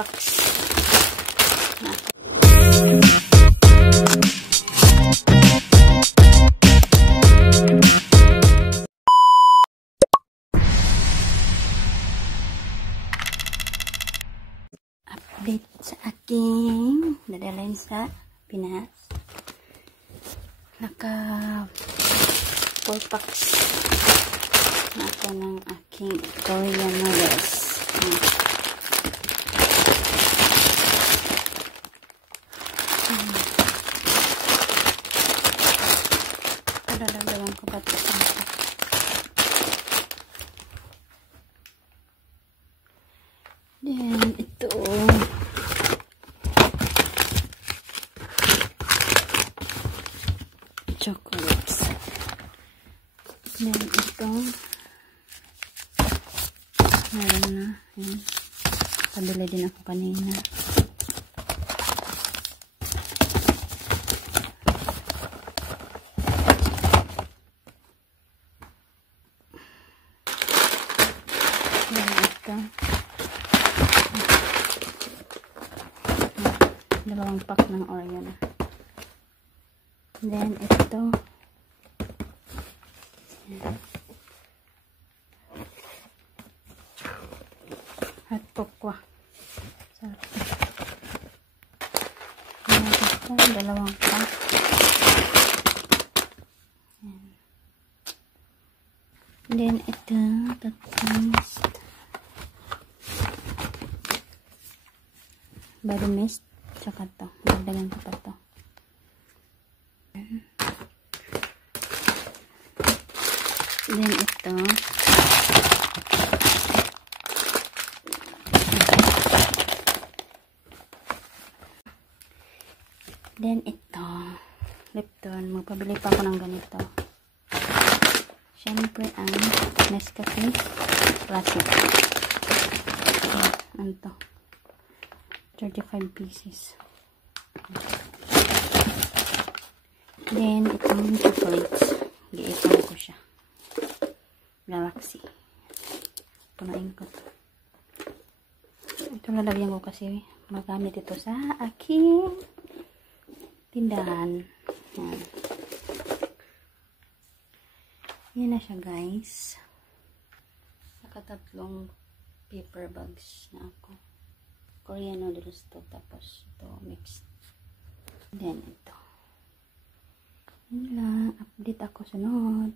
packs. Update sa aking dadalhin sa Pinas. Naka 4 packs na ako ng aking Korean noodles. Dadagdagan ko pa ito. Then ito chocolates. Then ito meron na. Ayan. Pabili din ako kanina. Then ito 2 pack ng Oreo na. Then ito hot cocoa. Ito 2 pack. Then ito toothpaste, body mist, tsaka to dagdagan ko pa to. Then ito Lipton. Magpabili pa ako ng ganito. Siyempre ang Nescafe Classic. Ano to? 35 pieces. Then itong chocolates. Giipon ko siya. Galaxy. Punain ko to. Ito lalagyan ko kasi magamit ito sa aking tindahan. Yan. Yan na siya guys. Nakatatlong paper bags na ako. Korean noodles to. Tapos ito mixed. Then ito. Yun lang. Update ako sunod.